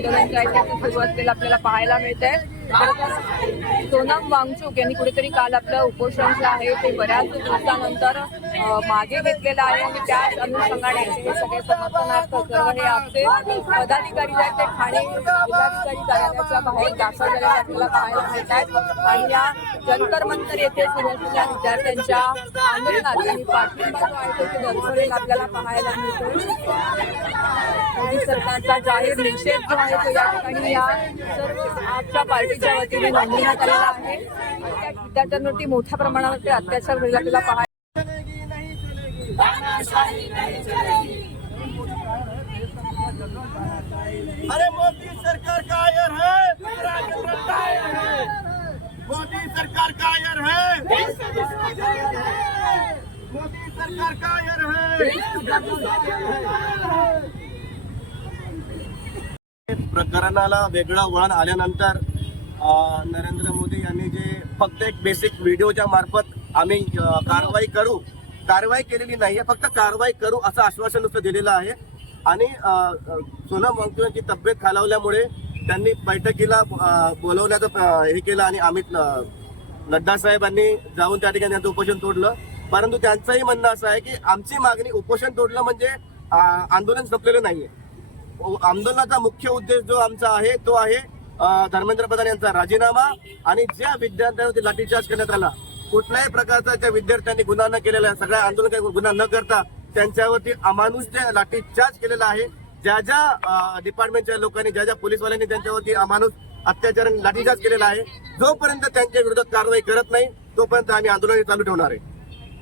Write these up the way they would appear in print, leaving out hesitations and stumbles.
आंदोलन जे आहे त्याची सुरुवात केलं आपल्याला पाहायला मिळतंय. सोनम वांगचुक यांनी कुठेतरी काल आपलं उपोषण जे आहे ते बऱ्याच दिवसानंतर मागे घेतलेलं आहे आणि त्याच अनुषंगाने हे सगळे समर्थनार्थ सर्व हे आपले पदाधिकारी जे आहेत ते ठाणे जिल्हाधिकारी कार्यालयाच्या बाहेर दाखल झालेले आपल्याला पाहायला मिळत आहेत. आणि या जंतर मंतर येथे सुरू असलेल्या विद्यार्थ्यांच्या आंदोलनात त्यांनी पाठिंबा जो आहे तो दर्शवलेला आपल्याला पाहायला मिळतो. मोदी सरकारचा जाहीर निषेध जो आहे तो या ठिकाणी या सर्व आपच्या पार्टीच्या वतीने नोंदवण्यात आलेला आहे. त्या विद्यार्थ्यांवरती मोठ्या प्रमाणावरती अत्याचार होईल आपल्याला पाहायला. अरे मोदी सरकार कायर है, मोदी सरकार कायर है, मोदी सरकार कायर है. प्रकरणाला वेगळं वळण आल्यानंतर नरेंद्र मोदी यांनी जे फक्त एक बेसिक व्हिडिओच्या मार्फत आम्ही कारवाई केलेली नाहीये, फक्त कारवाई करू असं आश्वासन नुसतं दिलेलं आहे. आणि सोनम वांगचुक यांची तब्येत खालावल्यामुळे त्यांनी बैठकीला बोलवण्याचं हे केलं आणि अमित नड्डा साहेबांनी जाऊन त्या ठिकाणी त्यांचं उपोषण तोडलं. परंतु त्यांचंही म्हणणं असं आहे की आमची मागणी उपोषण तोडलं म्हणजे आंदोलन संपलेलं नाहीये. आंदोलनाचा मुख्य उद्देश जो आमचा आहे तो आहे धर्मेंद्र प्रधान यांचा राजीनामा आणि ज्या विद्यार्थ्यांवरती लाठीचार्ज करण्यात आला, कुठल्याही प्रकारचा त्या विद्यार्थ्यांनी गुन्हा न केलेला, सगळ्या आंदोलन गुन्हा न करता त्यांच्यावरती अमानुष लाठीचार्ज केलेला आहे. ज्या ज्या डिपार्टमेंटच्या लोकांनी, ज्या ज्या पोलीसवाल्यांनी त्यांच्यावरती अमानुष अत्याचार आणि लाठीचार्ज केलेला आहे, जोपर्यंत त्यांच्या विरोधात कारवाई करत नाही तोपर्यंत आम्ही आंदोलन चालू ठेवणार आहे.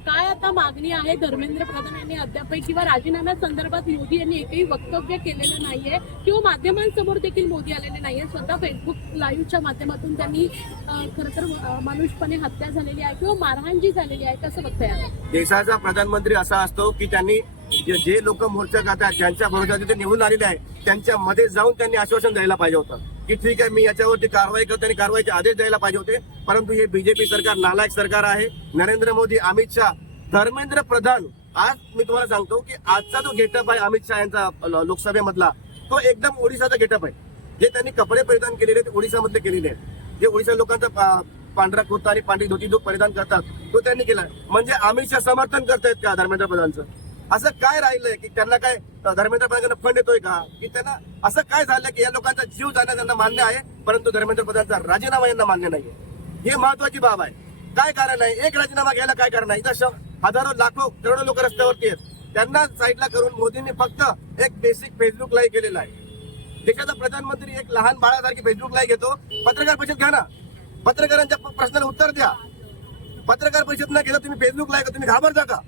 काय आता मागणी आहे? धर्मेंद्र प्रधान यांनी अद्याप किंवा राजीनाम्या संदर्भात मोदी यांनी एकही वक्तव्य केलेलं नाहीये किंवा माध्यमांसमोर देखील मोदी आलेले नाहीये. स्वतः फेसबुक लाईव्हच्या माध्यमातून त्यांनी खरं तर मानुषपणे हत्या झालेली आहे किंवा मारहाण जी झालेली आहे कसं बघताय? देशाचा प्रधानमंत्री असा असतो की त्यांनी जे लोक मोर्चा करतात, ज्यांच्या भरोशावर ते निवडून आलेले आहे, त्यांच्या मध्ये जाऊन त्यांनी आश्वासन द्यायला पाहिजे होतं की ठीक आहे मी याच्यावरती कारवाई करतो आणि कारवाईचे आदेश द्यायला पाहिजे होते. परंतु हे बीजेपी सरकार नालायक सरकार आहे. नरेंद्र मोदी, अमित शहा, धर्मेंद्र प्रधान, आज मी तुम्हाला सांगतो की आजचा जो गेटअप आहे अमित शहा यांचा लोकसभेमधला, तो एकदम ओडिशाचा गेटअप आहे. जे त्यांनी कपडे परिधान केलेले ते ओडिशामधले केलेले आहेत. जे ओडिशा लोकांचा पांढरा कुर्ता आणि पांढरी धोती जो परिधान करतात तो त्यांनी केला. म्हणजे अमित शहा समर्थन करतायत का धर्मेंद्र प्रधानचं? असं काय राहिलंय की त्यांना काय धर्मेंद्र प्रधान फंड येतोय का? की त्यांना असं काय झालं की या लोकांचा जीव जाणं त्यांना मान्य आहे परंतु धर्मेंद्र प्रधानचा राजीनामा यांना मान्य नाहीये? ही महत्वाची बाब आहे. काय कारण आहे? एक राजीनामा घ्यायला काय कारण आहे? इथं हजारो लाखो करोडो लोक रस्त्यावरती आहेत. त्यांना साईडला करून मोदींनी फक्त एक बेसिक फेसबुक लाईव्ह केलेला आहे. देशाचा प्रधानमंत्री एक लहान बाळासारखी फेसबुक लाईव्ह घेतो. पत्रकार परिषद घ्या ना, पत्रकारांच्या प्रश्नाला उत्तर द्या. पत्रकार परिषद न घेता तुम्ही फेसबुक लाईव्ह, तुम्ही घाबरता का?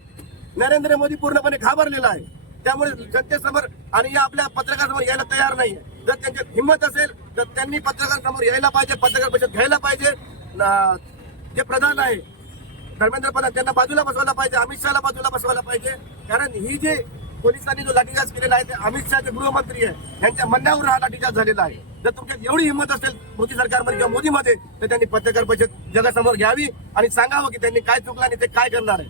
नरेंद्र मोदी पूर्णपणे घाबरलेला आहे. त्यामुळे जनतेसमोर आणि या आपल्या पत्रकारांसमोर यायला तयार नाहीये. जर त्यांची हिंमत असेल तर त्यांनी पत्रकारांसमोर यायला पाहिजे, पत्रकार परिषद घ्यायला पाहिजे. जे प्रधान आहे धर्मेंद्र प्रधान, त्यांना बाजूला बसवायला पाहिजे, अमित शहाला बाजूला बसवायला पाहिजे. कारण ही जे पोलिसांनी जो लाठीचार्ज केलेला आहे ते अमित शहा जे गृहमंत्री आहे यांच्या म्हणण्यावर हा लाठीचार्ज झालेला आहे. जर तुमच्यात एवढी हिंमत असेल मोदी सरकारमध्ये किंवा मोदीमध्ये तर त्यांनी पत्रकार परिषद जगासमोर घ्यावी आणि सांगावं की त्यांनी काय चुकलं आणि ते काय करणार आहे.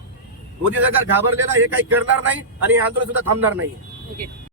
मोदी सरकार घाबरलेला हे काही करणार नाही आणि हे आंदोलन सुद्धा थांबणार नाही.